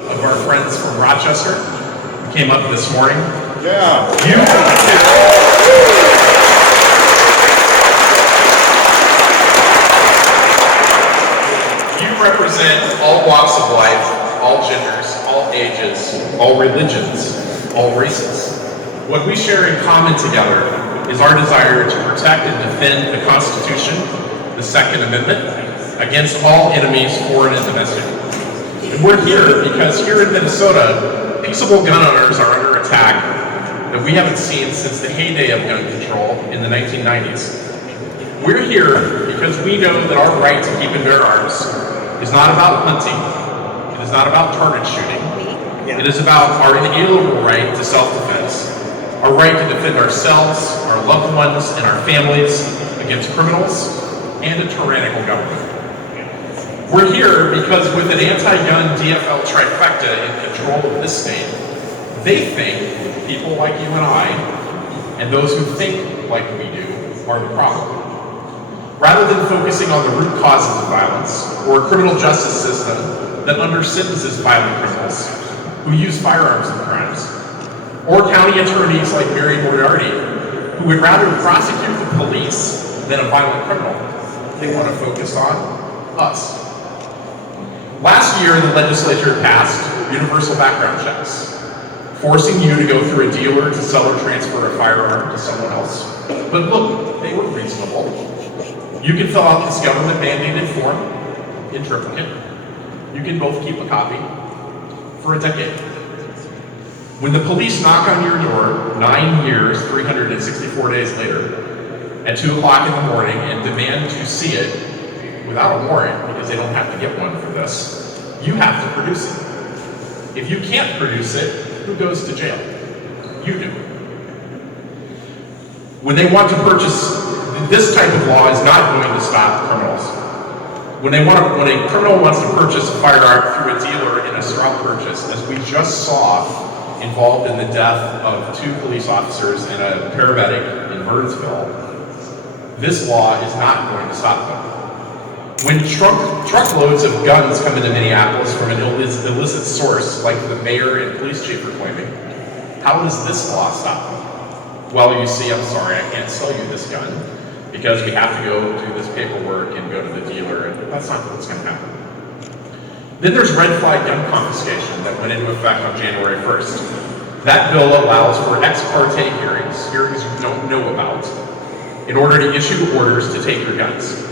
Of our friends from Rochester who came up this morning. Yeah. You represent all walks of life, all genders, all ages, all religions, all races. What we share in common together is our desire to protect and defend the Constitution, the Second Amendment, against all enemies, foreign and domestic. And we're here because here in Minnesota, peaceable gun owners are under attack that we haven't seen since the heyday of gun control in the 1990s. We're here because we know that our right to keep and bear arms is not about hunting. It is not about target shooting. It is about our inalienable right to self-defense, our right to defend ourselves, our loved ones, and our families against criminals and a tyrannical government. We're here because with an anti-gun DFL trifecta in control of this state, they think people like you and I, and those who think like we do, are the problem. Rather than focusing on the root causes of violence, or a criminal justice system that under-sentences violent criminals who use firearms in crimes, or county attorneys like Mary Moriarty, who would rather prosecute the police than a violent criminal, they want to focus on us. Last year, the legislature passed universal background checks, forcing you to go through a dealer to sell or transfer a firearm to someone else. But look, they were reasonable. You can fill out this government-mandated form in triplicate. You can both keep a copy for a decade. When the police knock on your door 9 years, 364 days later, at 2 o'clock in the morning and demand to see it, without a warrant, because they don't have to get one for this, you have to produce it. If you can't produce it, who goes to jail? You do. When they want to purchase, this type of law is not going to stop criminals. When a criminal wants to purchase a firearm through a dealer in a straw purchase, as we just saw involved in the death of 2 police officers and a paramedic in Burnsville, this law is not going to stop them. When truckloads of guns come into Minneapolis from an illicit source, like the mayor and police chief are claiming, how does this law stop them? Well, you see, I'm sorry, I can't sell you this gun because we have to go do this paperwork and go to the dealer, and that's not what's going to happen. Then there's red flag gun confiscation that went into effect on January 1st. That bill allows for ex parte hearings you don't know about, in order to issue orders to take your guns.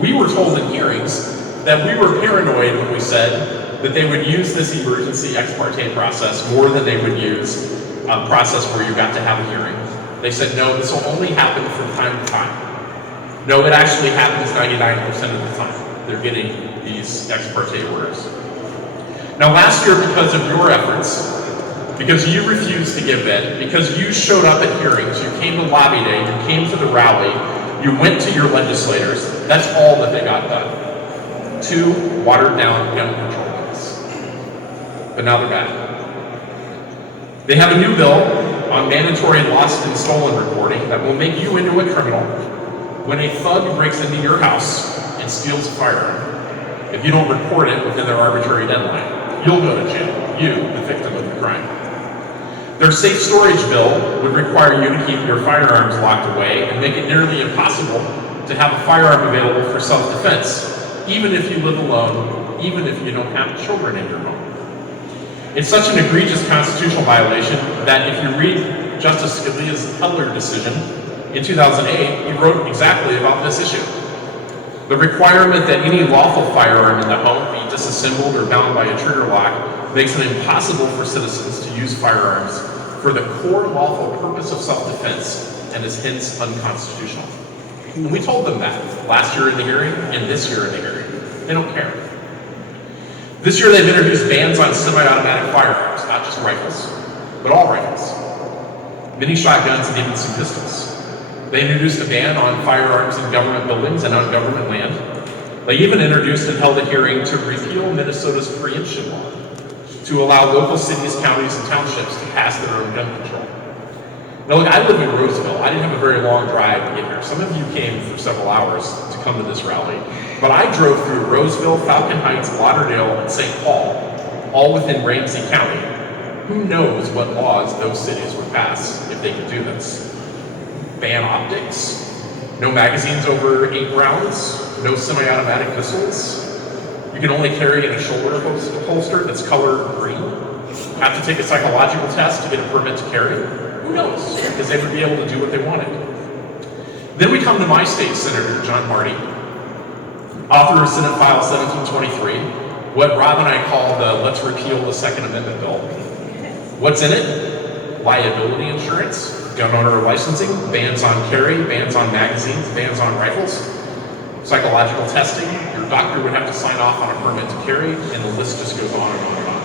We were told in hearings that we were paranoid when we said that they would use this emergency ex parte process more than they would use a process where you got to have a hearing. They said, no, this will only happen from time to time. No, it actually happens 99% of the time. They're getting these ex parte orders. Now last year, because of your efforts, because you refused to give in, because you showed up at hearings, you came to lobby day, you came to the rally, you went to your legislators, that's all that they got done. 2 watered down gun control laws. But now they're back. They have a new bill on mandatory lost and stolen reporting that will make you into a criminal when a thug breaks into your house and steals a firearm. If you don't report it within their arbitrary deadline, you'll go to jail, you, the victim of the crime. Their safe storage bill would require you to keep your firearms locked away and make it nearly impossible to have a firearm available for self-defense, even if you live alone, even if you don't have children in your home. It's such an egregious constitutional violation that if you read Justice Scalia's Heller decision in 2008, he wrote exactly about this issue. The requirement that any lawful firearm in the home be disassembled or bound by a trigger lock makes it impossible for citizens to use firearms for the core lawful purpose of self-defense and is hence unconstitutional. And we told them that last year in the hearing and this year in the hearing. They don't care. This year they've introduced bans on semi-automatic firearms, not just rifles, but all rifles, mini shotguns, and even some pistols. They introduced a ban on firearms in government buildings and on government land. They even introduced and held a hearing to repeal Minnesota's preemption law, to allow local cities, counties, and townships to pass their own gun control. Now look, I live in Roseville. I didn't have a very long drive to get here. Some of you came for several hours to come to this rally, but I drove through Roseville, Falcon Heights, Lauderdale, and St. Paul all within Ramsey County. Who knows what laws those cities would pass if they could do this? Ban optics, no magazines over 8 rounds, no semi-automatic pistols. You can only carry in a shoulder holster that's color green. Have to take a psychological test to get a permit to carry. Who knows? Because they would be able to do what they wanted. Then we come to my state senator, John Marty, author of Senate File 1723, what Rob and I call the Let's Repeal the Second Amendment bill. What's in it? Liability insurance, gun owner licensing, bans on carry, bans on magazines, bans on rifles, psychological testing. Your doctor would have to sign off on a permit to carry, and the list just goes on and on and on.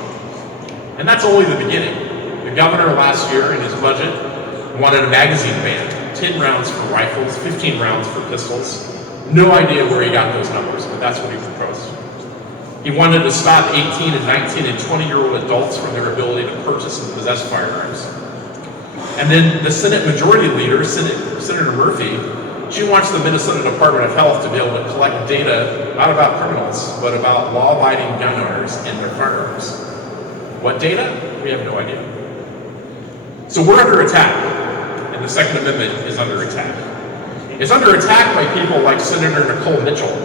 And that's only the beginning. The governor last year in his budget wanted a magazine ban, 10 rounds for rifles, 15 rounds for pistols. No idea where he got those numbers, but that's what he proposed. He wanted to stop 18 and 19 and 20-year-old adults from their ability to purchase and possess firearms. And then the Senate Majority Leader, Senator Murphy, she wants the Minnesota Department of Health to be able to collect data, not about criminals, but about law-abiding gun owners and their firearms. What data? We have no idea. So we're under attack, and the Second Amendment is under attack. It's under attack by people like Senator Nicole Mitchell,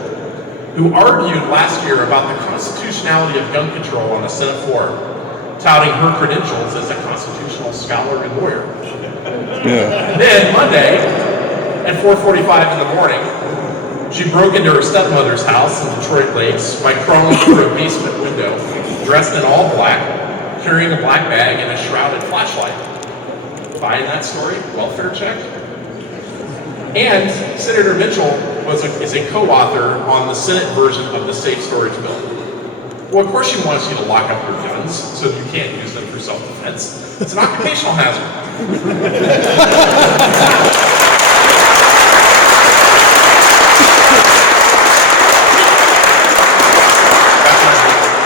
who argued last year about the constitutionality of gun control on the Senate floor, touting her credentials as a constitutional scholar and lawyer. Yeah. And then Monday, at 4:45 in the morning, she broke into her stepmother's house in Detroit Lakes by crawling through a basement window, dressed in all black, carrying a black bag and a shrouded flashlight. Buying that story? Welfare check? And Senator Mitchell is a co-author on the Senate version of the safe storage bill. Well, of course she wants you to lock up your guns so you can't use them for self-defense. It's an occupational hazard. That's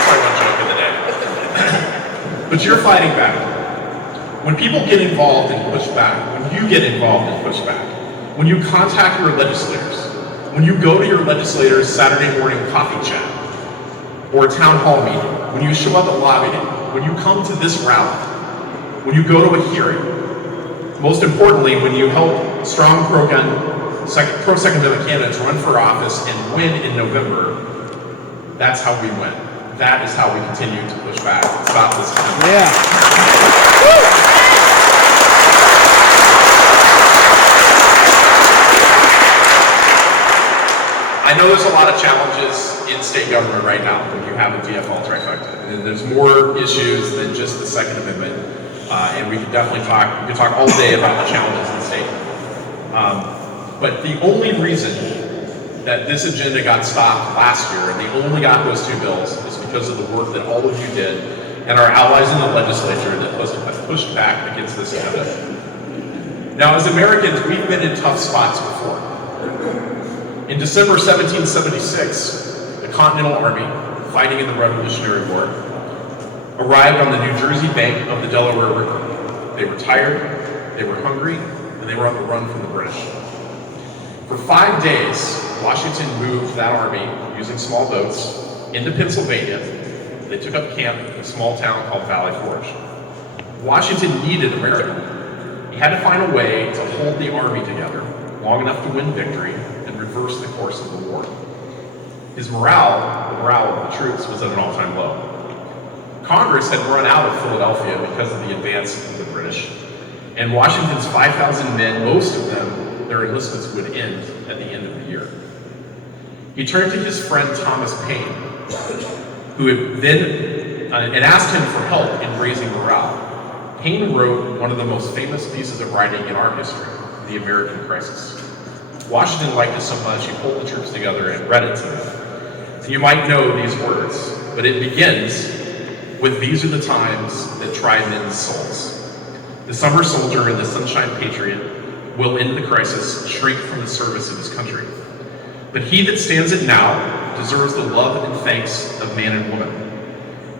my joke of the day. But you're fighting back. When people get involved and push back, when you get involved and push back, when you contact your legislators, when you go to your legislators' Saturday morning coffee chat or town hall meeting, when you show up at lobby day, when you come to this rally, when you go to a hearing, most importantly, when you help strong pro-Second Amendment candidates run for office and win in November, that's how we win. That is how we continue to push back and stop this. Yeah. I know there's a lot of challenges in state government right now when you have a DFL trifecta. And there's more issues than just the Second Amendment. And we could definitely talk all day about the challenges in the state. But the only reason that this agenda got stopped last year, and they only got those 2 bills, is because of the work that all of you did and our allies in the legislature that have pushed back against this agenda. Now, as Americans, we've been in tough spots before. In December 1776, the Continental Army, fighting in the Revolutionary War, arrived on the New Jersey bank of the Delaware River. They were tired, they were hungry, and they were on the run from the British. For 5 days, Washington moved that army, using small boats, into Pennsylvania. They took up camp in a small town called Valley Forge. Washington needed America. He had to find a way to hold the army together long enough to win victory and reverse the course of the war. His morale, the morale of the troops, was at an all-time low. Congress had run out of Philadelphia because of the advance of the British, and Washington's 5,000 men, most of them, their enlistments would end at the end of the year. He turned to his friend Thomas Paine, who had then and asked him for help in raising morale. Paine wrote one of the most famous pieces of writing in our history, The American Crisis. Washington liked it so much, he pulled the troops together and read it to them. And you might know these words, but it begins with, "These are the times that try men's souls. The summer soldier and the sunshine patriot will end the crisis, shrink from the service of his country. But he that stands it now deserves the love and thanks of man and woman.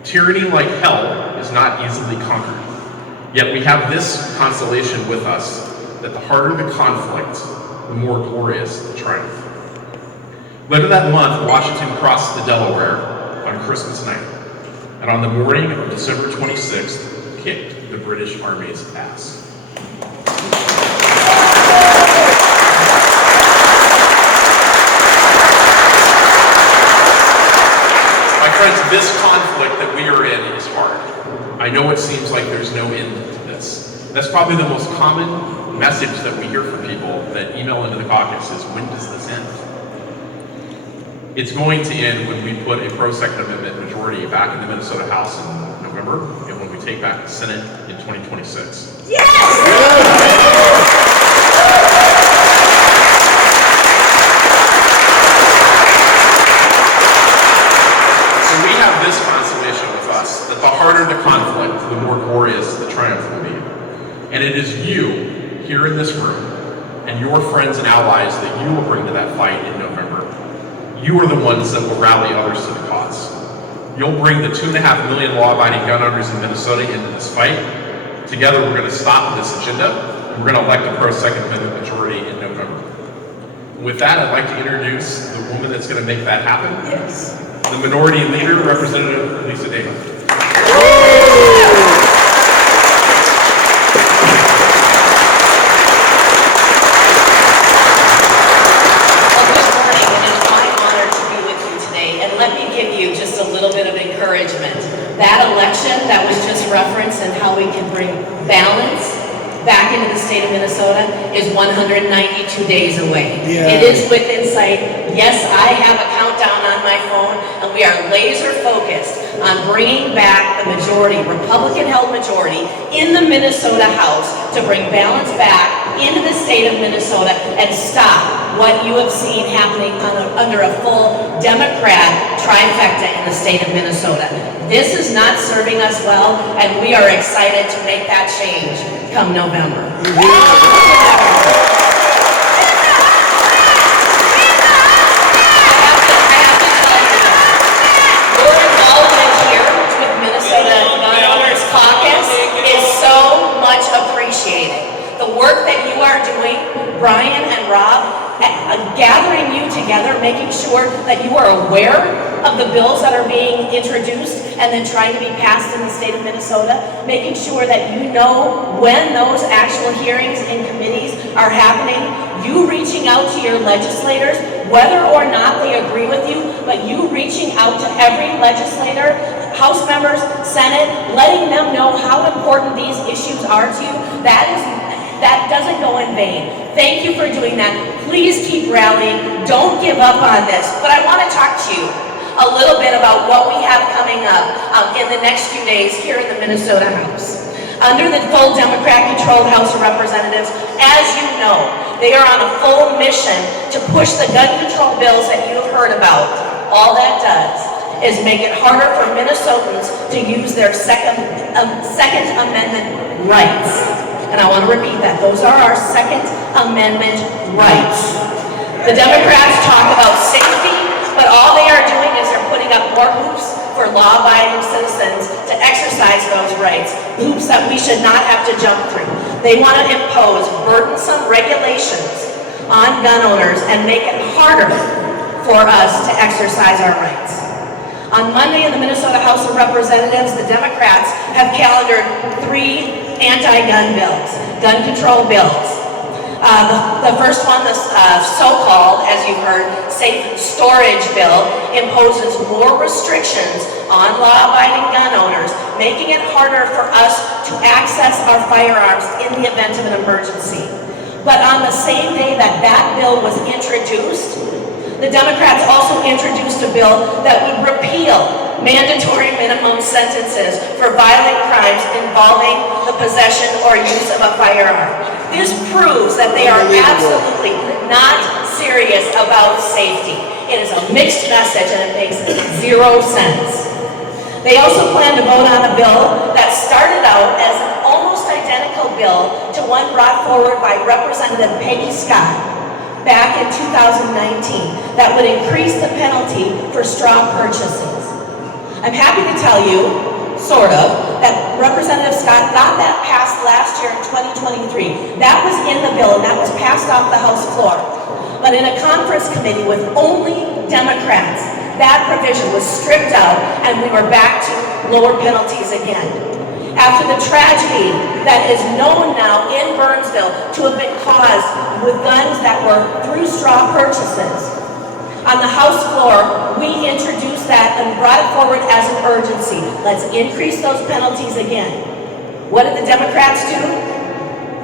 Tyranny like hell is not easily conquered. Yet we have this consolation with us, that the harder the conflict, the more glorious the triumph." Later that month, Washington crossed the Delaware on Christmas night. and on the morning of December 26th, kicked the British Army's ass. My friends, this conflict that we are in is hard. I know it seems like there's no end to this. That's probably the most common message that we hear from people that email into the caucus is, when does this end? It's going to end when we put a pro-Second Amendment majority back in the Minnesota House in November, and when we take back the Senate in 2026. Yes! So we have this consolation with us, that the harder the conflict, the more glorious the triumph will be. And it is you, here in this room, and your friends and allies that you will bring to that fight in November. You are the ones that will rally others to the cause. You'll bring the 2.5 million law-abiding gun owners in Minnesota into this fight. Together, we're going to stop this agenda, and we're going to elect a pro-Second Amendment majority in November. With that, I'd like to introduce the woman that's going to make that happen. Yes. The Minority Leader, Representative Lisa Demuth. That election that was just referenced and how we can bring balance back into the state of Minnesota is 192 days away. Yeah. It is within sight. Yes, I have a countdown on my phone, and we are laser focused on bringing back the majority, Republican-held majority, in the Minnesota House to bring balance back into the state of Minnesota and stop what you have seen happening under a full Democrat trifecta in the state of Minnesota. This is not serving us well, and we are excited to make that change come November. Your involvement here with Minnesota Gun Owners Caucus is so much appreciated. The work that you are doing, Bryan and Rob, gathering you together, making sure that you are aware of the bills that are being introduced and then trying to be passed in the state of Minnesota, making sure that you know when those actual hearings in committees are happening, you reaching out to your legislators, whether or not they agree with you, but you reaching out to every legislator, House members, Senate, letting them know how important these issues are to you. That doesn't go in vain. Thank you for doing that. Please keep rallying. Don't give up on this. But I want to talk to you a little bit about what we have coming up in the next few days here in the Minnesota House. Under the full Democrat-controlled House of Representatives, as you know, they are on a full mission to push the gun control bills that you've heard about. All that does is make it harder for Minnesotans to use their Second Amendment rights. And I want to repeat that. Those are our Second Amendment rights. The Democrats talk about safety, but all they are doing is they're putting up more hoops for law-abiding citizens to exercise those rights, hoops that we should not have to jump through. They want to impose burdensome regulations on gun owners and make it harder for us to exercise our rights. On Monday in the Minnesota House of Representatives, the Democrats have calendared 3 anti-gun bills, gun control bills. The first one, the so-called, as you've heard, safe storage bill, imposes more restrictions on law-abiding gun owners, making it harder for us to access our firearms in the event of an emergency. But on the same day that that bill was introduced, the Democrats also introduced a bill that would repeal mandatory minimum sentences for violent crimes involving the possession or use of a firearm. This proves that they are absolutely not serious about safety. It is a mixed message and it makes zero sense. They also plan to vote on a bill that started out as an almost identical bill to one brought forward by Representative Peggy Scott back in 2019 that would increase the penalty for straw purchases. I'm happy to tell you, sort of, that Representative Scott got that passed last year in 2023. That was in the bill and that was passed off the House floor. But in a conference committee with only Democrats, that provision was stripped out and we were back to lower penalties again. After the tragedy that is known now in Burnsville to have been caused with guns that were through straw purchases, on the House floor, we introduced that and brought it forward as an urgency. Let's increase those penalties again. What did the Democrats do?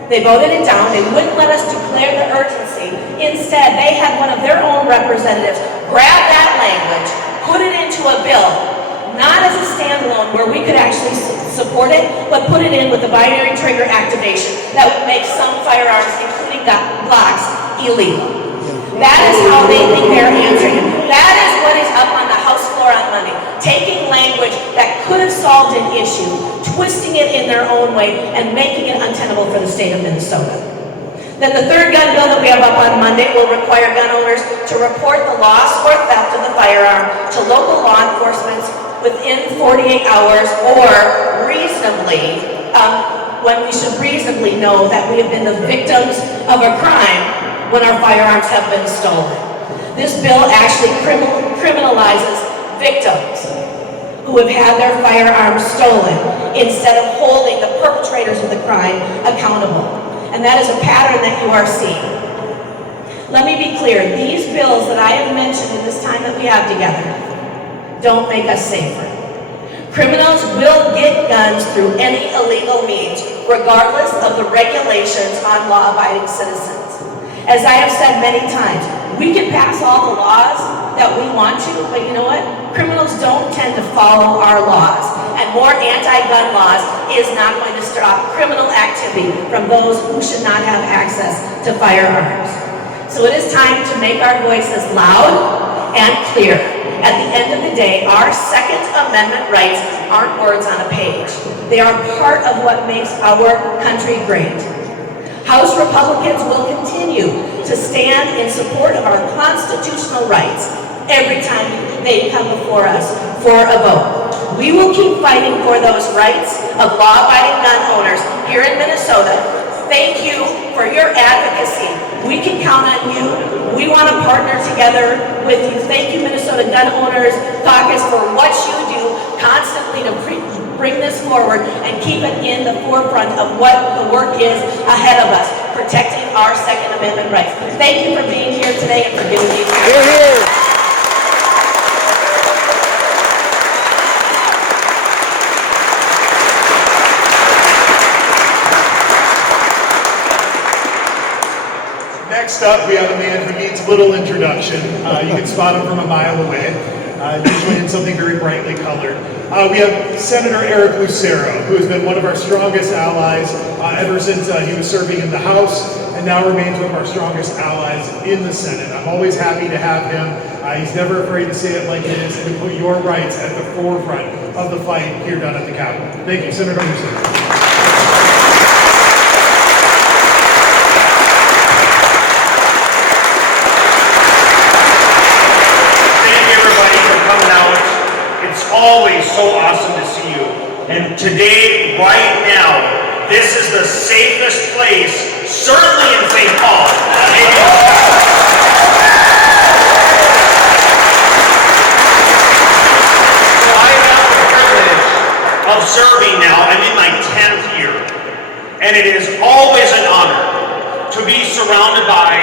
They voted it down. They wouldn't let us declare the urgency. Instead, they had one of their own representatives grab that language, put it into a bill, not as a standalone where we could actually support it, but put it in with the binary trigger activation that would make some firearms, including Glocks, illegal. That is how they think they're answering it. That is what is up on the House floor on Monday. Taking language that could have solved an issue, twisting it in their own way, and making it untenable for the state of Minnesota. Then the third gun bill that we have up on Monday will require gun owners to report the loss or theft of the firearm to local law enforcement within 48 hours or reasonably, when we should reasonably know that we have been the victims of a crime when our firearms have been stolen. This bill actually criminalizes victims who have had their firearms stolen instead of holding the perpetrators of the crime accountable. And that is a pattern that you are seeing. Let me be clear, these bills that I have mentioned in this time that we have together don't make us safer. Criminals will get guns through any illegal means, regardless of the regulations on law-abiding citizens. As I have said many times, we can pass all the laws that we want to, but you know what? Criminals don't tend to follow our laws. And more anti-gun laws is not going to stop criminal activity from those who should not have access to firearms. So it is time to make our voices loud and clear. At the end of the day, our Second Amendment rights aren't words on a page. They are part of what makes our country great. House Republicans will continue to stand in support of our constitutional rights every time they come before us for a vote. We will keep fighting for those rights of law-abiding gun owners here in Minnesota. Thank you for your advocacy. We can count on you. We want to partner together with you. Thank you, Minnesota Gun Owners Caucus, for what you do constantly to bring this forward and keep it in the forefront of what the work is ahead of us, protecting our Second Amendment rights. Thank you for being here today and for giving me time. Next up, we have a man who needs little introduction. You can spot him from a mile away, usually in something very brightly colored. We have Senator Eric Lucero, who has been one of our strongest allies ever since he was serving in the House, and now remains one of our strongest allies in the Senate. I'm always happy to have him. He's never afraid to say it like it is and to put your rights at the forefront of the fight here down at the Capitol. Thank you, Senator Lucero. Always so awesome to see you. And today, right now, this is the safest place, certainly in St. Paul. I have the privilege of serving now. I'm in my 10th year. And it is always an honor to be surrounded by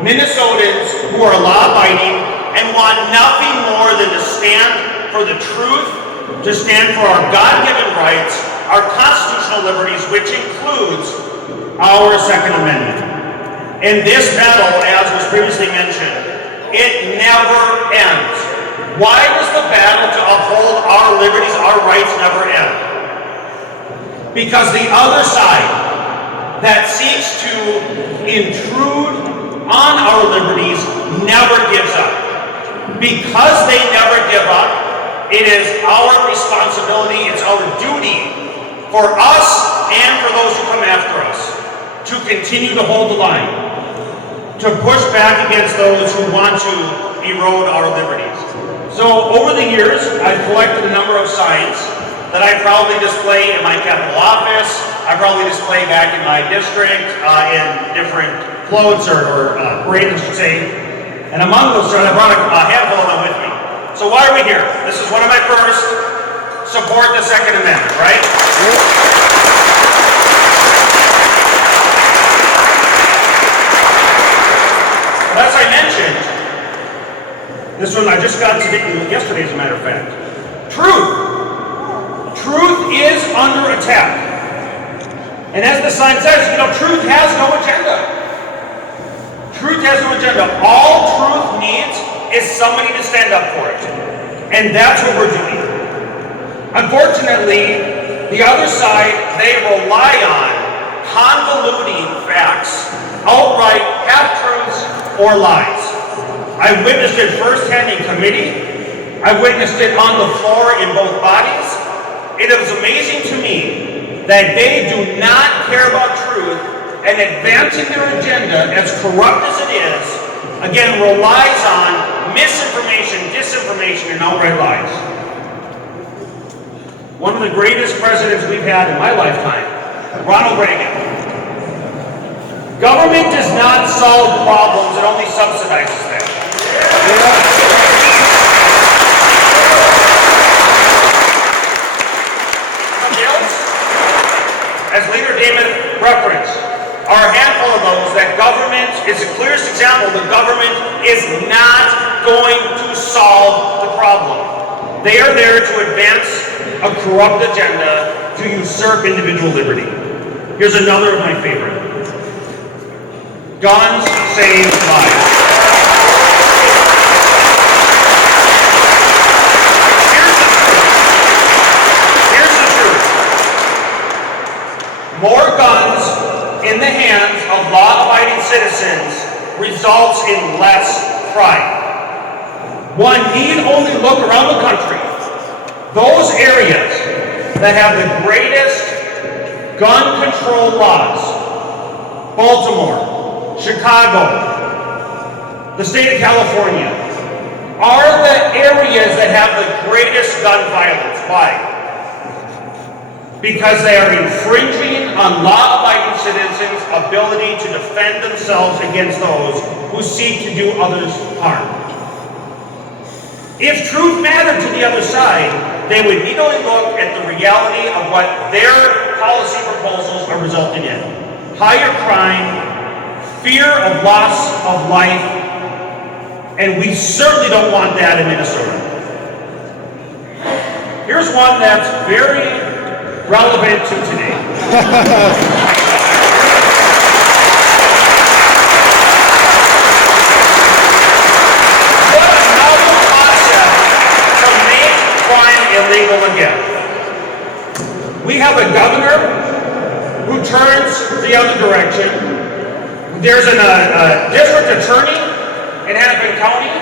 Minnesotans who are law-abiding and want nothing more than to stand for the truth, to stand for our God-given rights, our constitutional liberties, which includes our Second Amendment. And this battle, as was previously mentioned, it never ends. Why does the battle to uphold our liberties, our rights, never end? Because the other side that seeks to intrude on our liberties never gives up. Because they never give up, it is our responsibility, it's our duty for us and for those who come after us to continue to hold the line, to push back against those who want to erode our liberties. So over the years, I've collected a number of signs that I proudly display in my Capitol office, I proudly display back in my district, in different floats or parades, I should say. And among those, I brought a handful of them with me. So why are we here? This is one of my first support the Second Amendment, right? But as I mentioned, this one I just got yesterday, as a matter of fact. Truth is under attack. And as the sign says, truth has no agenda. Truth has no agenda. All truth needs is somebody to stand up for it. And that's what we're doing. Unfortunately, the other side, they rely on convoluting facts, outright half-truths or lies. I witnessed it firsthand in committee. I witnessed it on the floor in both bodies. It was amazing to me that they do not care about truth, and advancing their agenda, as corrupt as it is, again, relies on misinformation, disinformation, and outright lies. One of the greatest presidents we've had in my lifetime, Ronald Reagan. Government does not solve problems, it only subsidizes them. As Leader Demuth referenced, are a handful of those that government is the clearest example. The government is not going to solve the problem. They are there to advance a corrupt agenda to usurp individual liberty. Here's another of my favorite. Guns save lives. Here's the truth. More guns in the hands of law-abiding citizens results in less crime. One need only look around the country. Those areas that have the greatest gun control laws, Baltimore, Chicago, the state of California, are the areas that have the greatest gun violence. Why? Because they are infringing on law-abiding citizens' ability to defend themselves against those who seek to do others harm. If truth mattered to the other side, they would need only look at the reality of what their policy proposals are resulting in. Higher crime, fear of loss of life, and we certainly don't want that in Minnesota. Here's one that's very relevant to today. What a novel concept to make crime illegal again. We have a governor who turns the other direction. There's a district attorney in Hennepin County.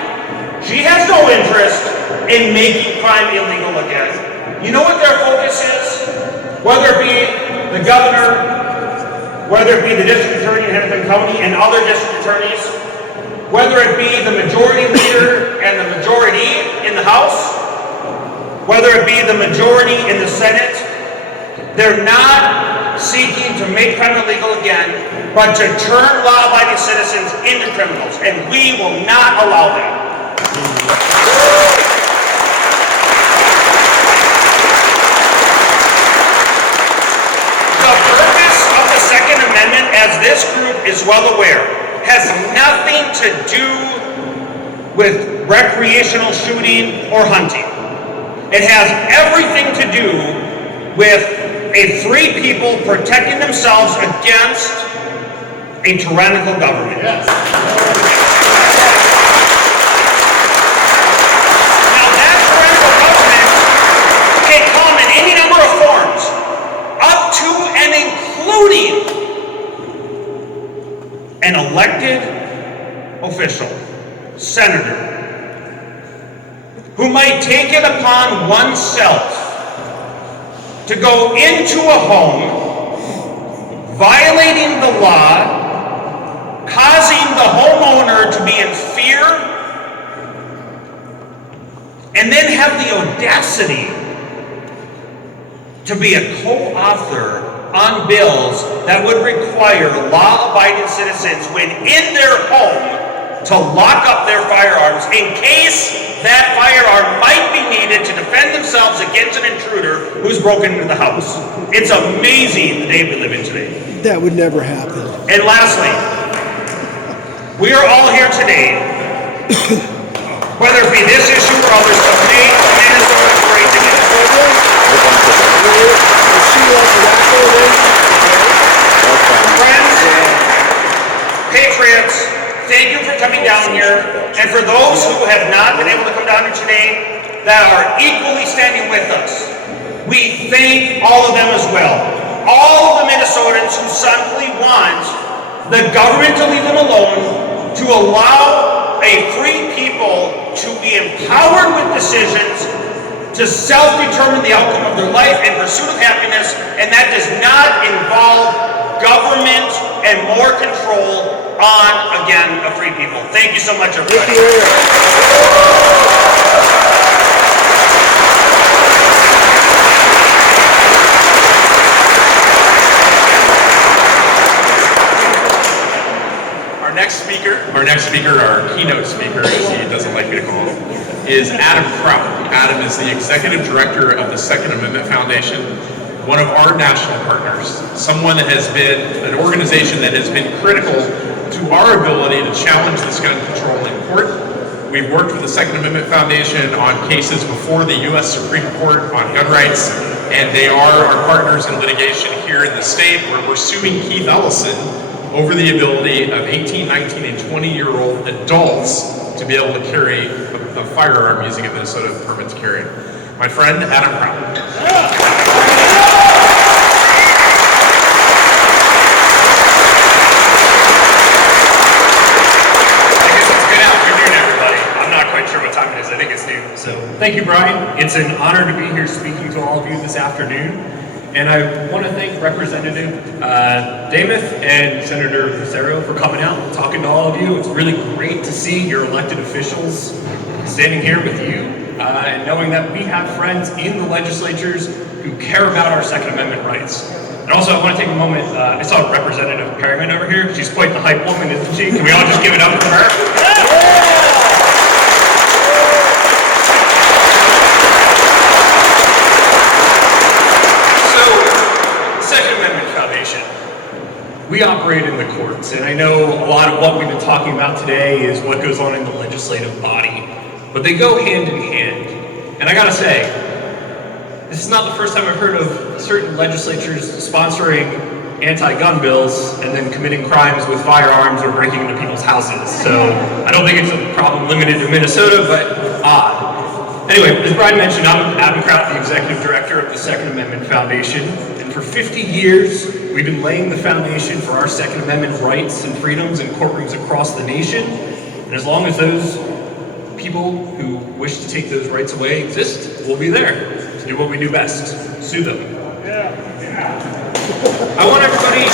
She has no interest in making crime illegal again. You know what their focus is? Whether it be the governor, whether it be the district attorney in Hennepin County and other district attorneys, whether it be the majority leader and the majority in the House, whether it be the majority in the Senate, they're not seeking to make crime illegal again, but to turn law-abiding citizens into criminals, and we will not allow that. The purpose of the Second Amendment, as this group is well aware, has nothing to do with recreational shooting or hunting. It has everything to do with a free people protecting themselves against a tyrannical government. Yes. Now that tyrannical government can come in any number of forms, up to and including an elected official, senator, who might take it upon oneself to go into a home, violating the law, causing the homeowner to be in fear, and then have the audacity to be a co-author on bills that would require law-abiding citizens, when in their home, to lock up their firearms in case that firearm might be needed needed to defend themselves against an intruder who's broken into the house. It's amazing the day we live in today. That would never happen. And lastly, we are all here today, whether it be this issue or others, to make Minnesota great again. Friends, patriots, thank you for coming down here. And for those who have not been able to come down here today, that are equally standing with us, we thank all of them as well. All of the Minnesotans who simply want the government to leave them alone, to allow a free people to be empowered with decisions, to self-determine the outcome of their life in pursuit of happiness, and that does not involve government and more control on, again, a free people. Thank you so much, everybody. Our next speaker, our keynote speaker, as he doesn't like me to call him, is Adam Kraut. Adam is the executive director of the Second Amendment Foundation, one of our national partners, someone that has been an organization that has been critical to our ability to challenge this gun control in court. We've worked with the Second Amendment Foundation on cases before the U.S. Supreme Court on gun rights, and they are our partners in litigation here in the state, where we're suing Keith Ellison over the ability of 18, 19, and 20-year-old adults to be able to carry a firearm using a Minnesota permit to carry. My friend, Adam Kraut. I guess it's good afternoon, everybody. I'm not quite sure what time it is. I think it's noon. So thank you, Bryan. It's an honor to be here speaking to all of you this afternoon. And I want to thank Representative Demuth and Senator Lucero for coming out and talking to all of you. It's really great to see your elected officials standing here with you and knowing that we have friends in the legislatures who care about our Second Amendment rights. And also, I want to take a moment. I saw Representative Perryman over here. She's quite the hype woman, isn't she? Can we all just give it up for her? We operate in the courts, and I know a lot of what we've been talking about today is what goes on in the legislative body, but they go hand in hand. And I gotta say, this is not the first time I've heard of certain legislatures sponsoring anti-gun bills and then committing crimes with firearms or breaking into people's houses. So I don't think it's a problem limited to Minnesota, but odd. Anyway, as Bryan mentioned, I'm Adam Kraut, the executive director of the Second Amendment Foundation. For 50 years, we've been laying the foundation for our Second Amendment rights and freedoms in courtrooms across the nation. And as long as those people who wish to take those rights away exist, we'll be there to do what we do best, sue them. I want everybody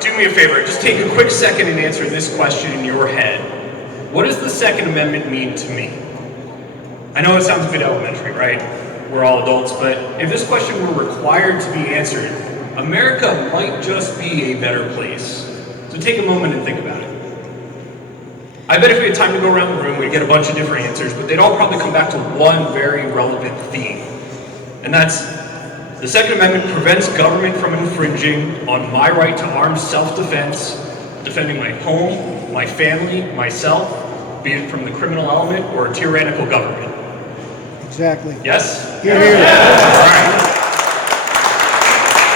to do me a favor. Just take a quick second and answer this question in your head. What does the Second Amendment mean to me? I know it sounds a bit elementary, right? We're all adults, but if this question were required to be answered, America might just be a better place. So take a moment and think about it. I bet if we had time to go around the room, we'd get a bunch of different answers, but they'd all probably come back to one very relevant theme. And that's, the Second Amendment prevents government from infringing on my right to armed self-defense, defending my home, my family, myself, be it from the criminal element or a tyrannical government. Exactly. Yes? Here, here. All right.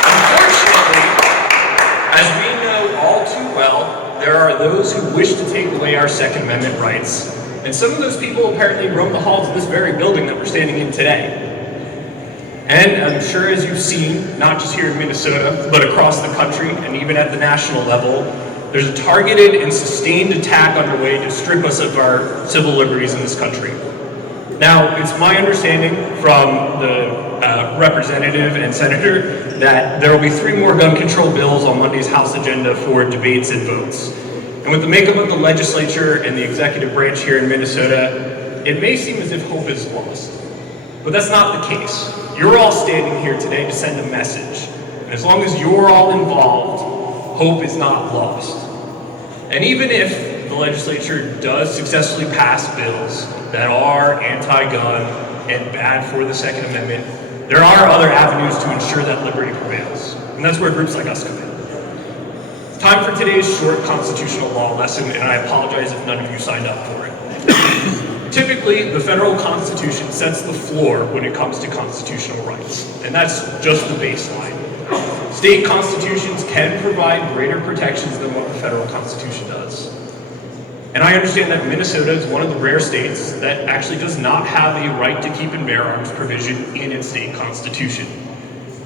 Unfortunately, as we know all too well, there are those who wish to take away our Second Amendment rights. And some of those people apparently roam the halls of this very building that we're standing in today. And I'm sure as you've seen, not just here in Minnesota, but across the country and even at the national level, there's a targeted and sustained attack underway to strip us of our civil liberties in this country. Now, it's my understanding from the representative and senator that there will be 3 more gun control bills on Monday's House agenda for debates and votes. And with the makeup of the legislature and the executive branch here in Minnesota, it may seem as if hope is lost. But that's not the case. You're all standing here today to send a message. And as long as you're all involved, hope is not lost. And even if the legislature does successfully pass bills that are anti-gun and bad for the Second Amendment, there are other avenues to ensure that liberty prevails. And that's where groups like us come in. It's time for today's short constitutional law lesson, and I apologize if none of you signed up for it. Typically, the federal constitution sets the floor when it comes to constitutional rights, and that's just the baseline. State constitutions can provide greater protections than what the federal constitution does. And I understand that Minnesota is one of the rare states that actually does not have a right to keep and bear arms provision in its state constitution.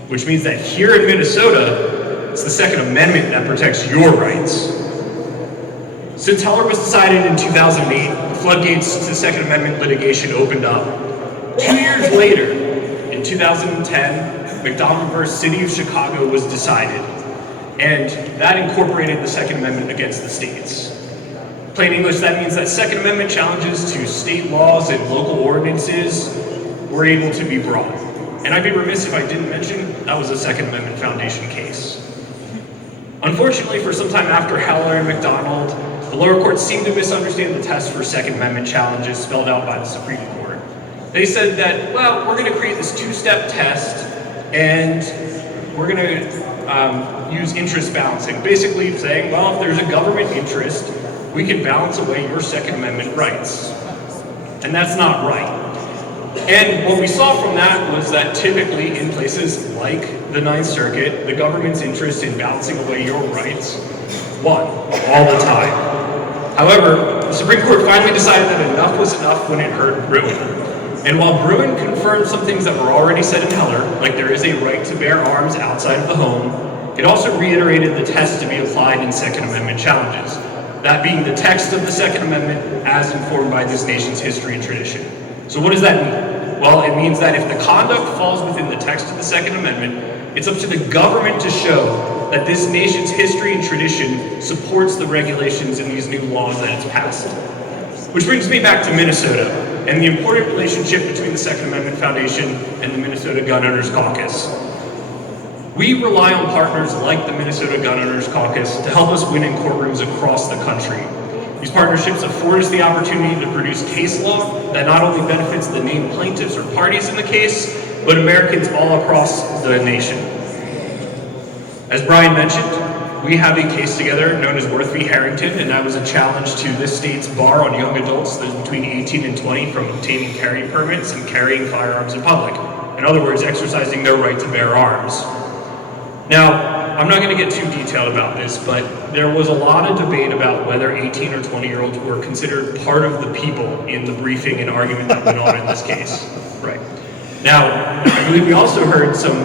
Which means that here in Minnesota, it's the Second Amendment that protects your rights. Since Heller was decided in 2008, the floodgates to Second Amendment litigation opened up. 2 years later, in 2010, McDonald versus City of Chicago was decided, and that incorporated the Second Amendment against the states. Plain English, that means that Second Amendment challenges to state laws and local ordinances were able to be brought. And I'd be remiss if I didn't mention that was a Second Amendment Foundation case. Unfortunately, for some time after Heller and McDonald, the lower courts seemed to misunderstand the test for Second Amendment challenges spelled out by the Supreme Court. They said that, well, we're going to create this two-step test, and we're going to use interest balancing. Basically saying, well, if there's a government interest, we can balance away your Second Amendment rights. And that's not right. And what we saw from that was that typically in places like the Ninth Circuit, the government's interest in balancing away your rights won all the time. However, the Supreme Court finally decided that enough was enough when it heard Bruin. And while Bruin confirmed some things that were already said in Heller, like there is a right to bear arms outside of the home, it also reiterated the test to be applied in Second Amendment challenges. That being the text of the Second Amendment as informed by this nation's history and tradition. So what does that mean? Well, it means that if the conduct falls within the text of the Second Amendment, it's up to the government to show that this nation's history and tradition supports the regulations in these new laws that it's passed. Which brings me back to Minnesota and the important relationship between the Second Amendment Foundation and the Minnesota Gun Owners Caucus. We rely on partners like the Minnesota Gun Owners Caucus to help us win in courtrooms across the country. These partnerships afford us the opportunity to produce case law that not only benefits the named plaintiffs or parties in the case, but Americans all across the nation. As Bryan mentioned, we have a case together known as Worth v. Harrington, and that was a challenge to this state's bar on young adults that is between 18 and 20 from obtaining carry permits and carrying firearms in public. In other words, exercising their right to bear arms. Now, I'm not going to get too detailed about this, but there was a lot of debate about whether 18 or 20-year-olds were considered part of the people in the briefing and argument that went on in this case. Right. Now, I believe we also heard some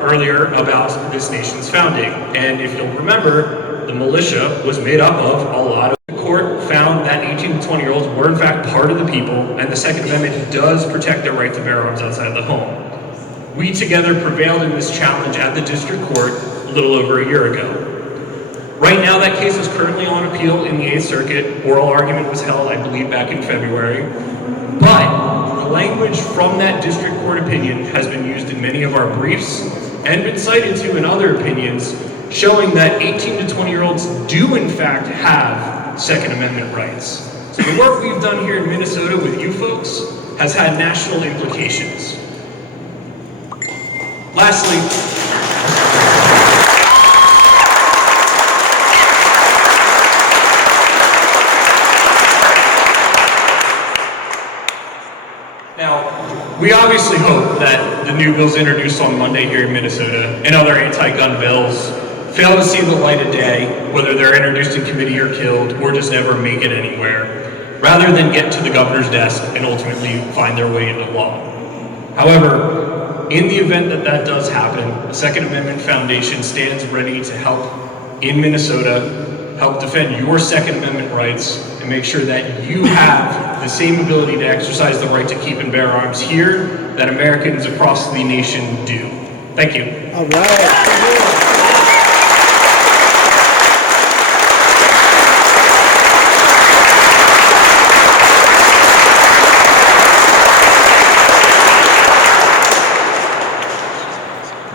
earlier about this nation's founding, and if you'll remember, the militia was made up of a lot of the court found that 18 to 20-year-olds were in fact part of the people, and the Second Amendment does protect their right to bear arms outside of the home. We together prevailed in this challenge at the district court a little over a year ago. Right now, that case is currently on appeal in the 8th Circuit. Oral argument was held, I believe, back in February. But the language from that district court opinion has been used in many of our briefs and been cited to in other opinions, showing that 18 to 20-year-olds do in fact have Second Amendment rights. So the work we've done here in Minnesota with you folks has had national implications. Lastly, now, we obviously hope that the new bills introduced on Monday here in Minnesota and other anti-gun bills fail to see the light of day, whether they're introduced in committee or killed, or just never make it anywhere, rather than get to the governor's desk and ultimately find their way into law. However, in the event that that does happen, the Second Amendment Foundation stands ready to help in Minnesota, help defend your Second Amendment rights, and make sure that you have the same ability to exercise the right to keep and bear arms here that Americans across the nation do. Thank you. All right.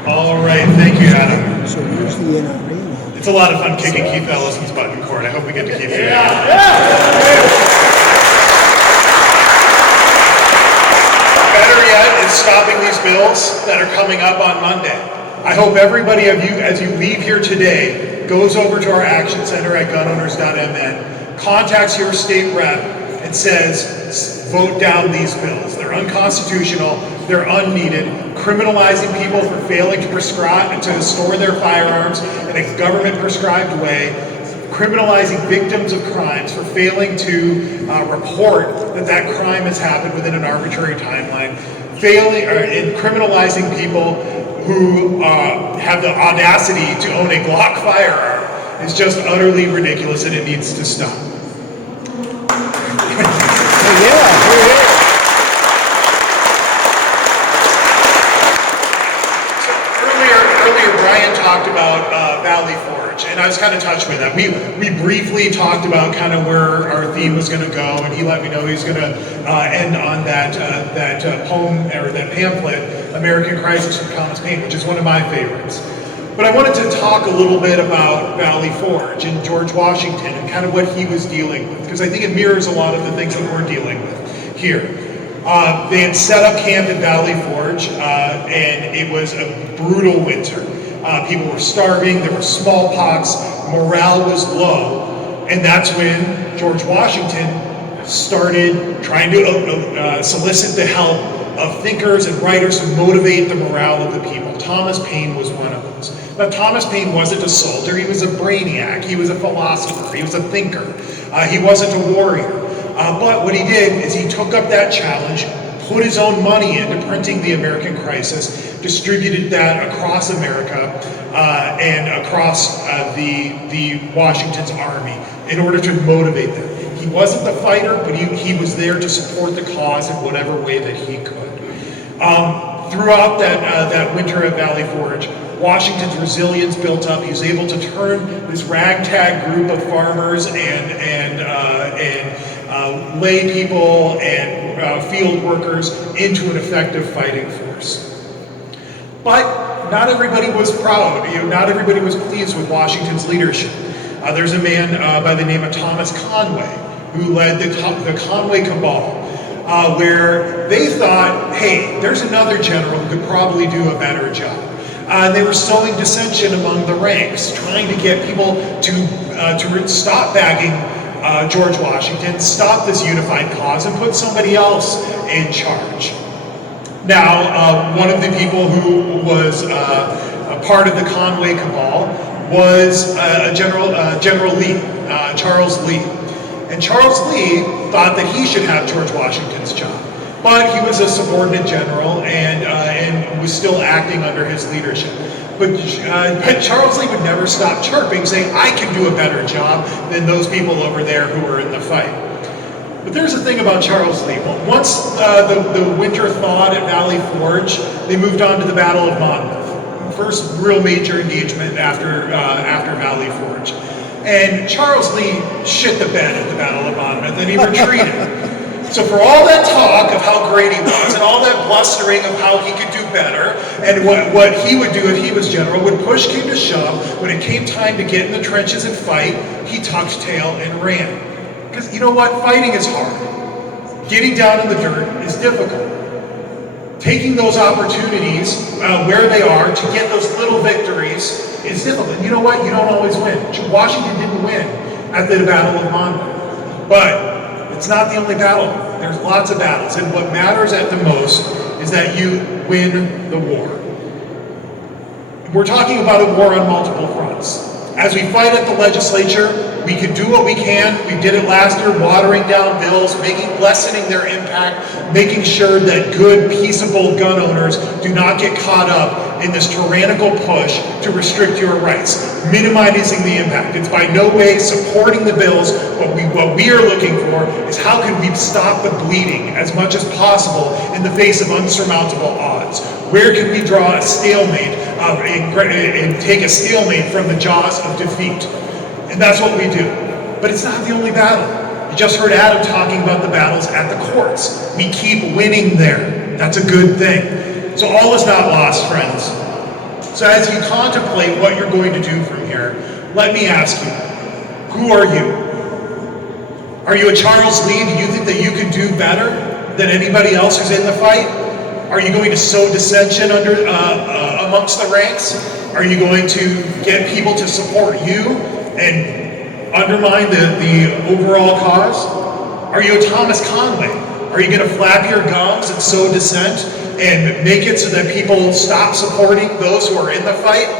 All right, thank you, Adam. So where's the NRA? It's a lot of fun kicking Keith Ellison's button cord. I hope we get to keep doing that. Better yet is stopping these bills that are coming up on Monday. I hope everybody of you, as you leave here today, goes over to our action center at gunowners.mn, contacts your state rep, and says, vote down these bills. They're unconstitutional, they're unneeded, criminalizing people for failing to prescribe to store their firearms in a government-prescribed way, criminalizing victims of crimes for failing to report that crime has happened within an arbitrary timeline, and criminalizing people who have the audacity to own a Glock firearm is just utterly ridiculous, and it needs to stop. Earlier, Bryan talked about Valley Forge, and I was kind of touched with that. We briefly talked about kind of where our theme was going to go, and he let me know he's going to end on that poem or that pamphlet, American Crisis from Thomas Paine, which is one of my favorites. But I wanted to talk a little bit about Valley Forge and George Washington and kind of what he was dealing with, because I think it mirrors a lot of the things that we're dealing with here. They had set up camp in Valley Forge, and it was a brutal winter. People were starving, there was smallpox, morale was low, and that's when George Washington started trying to solicit the help of thinkers and writers to motivate the morale of the people. Thomas Paine was one of those. Now, Thomas Paine wasn't a soldier, he was a brainiac, he was a philosopher, he was a thinker, he wasn't a warrior. But what he did is he took up that challenge, put his own money into printing the American Crisis, distributed that across America and across the Washington's army in order to motivate them. He wasn't the fighter, but he was there to support the cause in whatever way that he could. Throughout that winter at Valley Forge, Washington's resilience built up. He was able to turn this ragtag group of farmers and lay people and field workers into an effective fighting force. But not everybody was proud. Not everybody was pleased with Washington's leadership. There's a man by the name of Thomas Conway who led the Conway Cabal, where they thought, hey, there's another general who could probably do a better job. They were sowing dissension among the ranks, trying to get people to stop bagging George Washington, stop this unified cause, and put somebody else in charge. Now, one of the people who was a part of the Conway Cabal was General Lee, Charles Lee. And Charles Lee thought that he should have George Washington's job. But he was a subordinate general and was still acting under his leadership. But Charles Lee would never stop chirping, saying, I can do a better job than those people over there who are in the fight. But there's the thing about Charles Lee. Once the winter thawed at Valley Forge, they moved on to the Battle of Monmouth. First real major engagement after Valley Forge. And Charles Lee shit the bed at the Battle of Monmouth, and he retreated. So for all that talk of how great he was, and all that blustering of how he could do better, and what he would do if he was general, when push came to shove, when it came time to get in the trenches and fight, he tucked tail and ran. Because you know what? Fighting is hard. Getting down in the dirt is difficult. Taking those opportunities where they are to get those little victories is difficult. And you know what? You don't always win. Washington didn't win at the Battle of Monmouth. But it's not the only battle. There's lots of battles. And what matters at the most is that you win the war. We're talking about a war on multiple fronts. As we fight at the legislature, we can do what we can. We did it last year, watering down bills, lessening their impact, making sure that good, peaceable gun owners do not get caught up in this tyrannical push to restrict your rights, minimizing the impact. It's by no way supporting the bills. What we are looking for is how can we stop the bleeding as much as possible in the face of unsurmountable odds? Where can we draw a stalemate and take a stalemate from the jaws of defeat? And that's what we do. But it's not the only battle. You just heard Adam talking about the battles at the courts. We keep winning there. That's a good thing. So all is not lost, friends. So as you contemplate what you're going to do from here, Let me ask you, who are you? Are you a Charles Lee? Do you think that you can do better than anybody else who's in the fight? Are you going to sow dissension amongst the ranks? Are you going to get people to support you and undermine the overall cause? Are you a Thomas Conway? Are you going to flap your gums and sow dissent and make it so that people stop supporting those who are in the fight?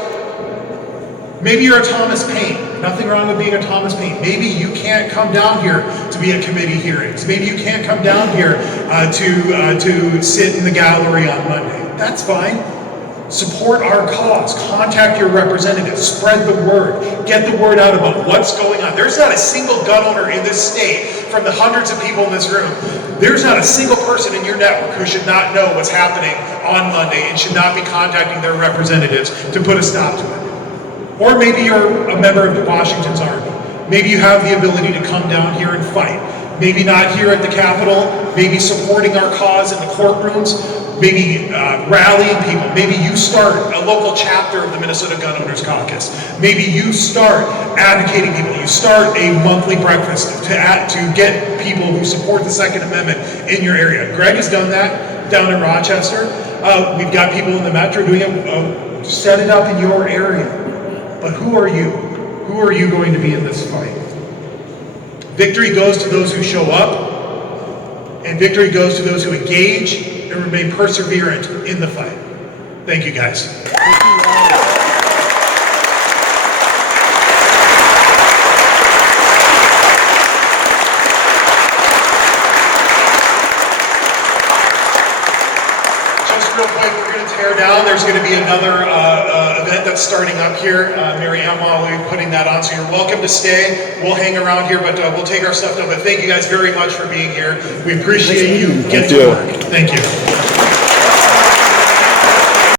Maybe you're a Thomas Paine. Nothing wrong with being a Thomas Paine. Maybe you can't come down here to be at committee hearings. Maybe you can't come down here to sit in the gallery on Monday. That's fine. Support our cause. Contact your representatives. Spread the word. Get the word out about what's going on. There's not a single gun owner in this state, from the hundreds of people in this room, there's not a single person in your network who should not know what's happening on Monday and should not be contacting their representatives to put a stop to it. Or maybe you're a member of Washington's Army. Maybe you have the ability to come down here and fight. Maybe not here at the Capitol, maybe supporting our cause in the courtrooms, maybe rallying people. Maybe you start a local chapter of the Minnesota Gun Owners Caucus. Maybe you start advocating people. You start a monthly breakfast to get people who support the Second Amendment in your area. Greg has done that down in Rochester. We've got people in the metro doing it. Set it up in your area. But who are you? Who are you going to be in this fight? Victory goes to those who show up, and victory goes to those who engage and remain perseverant in the fight. Thank you, guys. Just real quick, we're going to tear down. There's going to be another event that's starting up here. Mary Ann will be putting that on, so you're welcome to stay. We'll hang around here, but we'll take our stuff down. But thank you guys very much for being here. We appreciate you. Get to work. Thank you.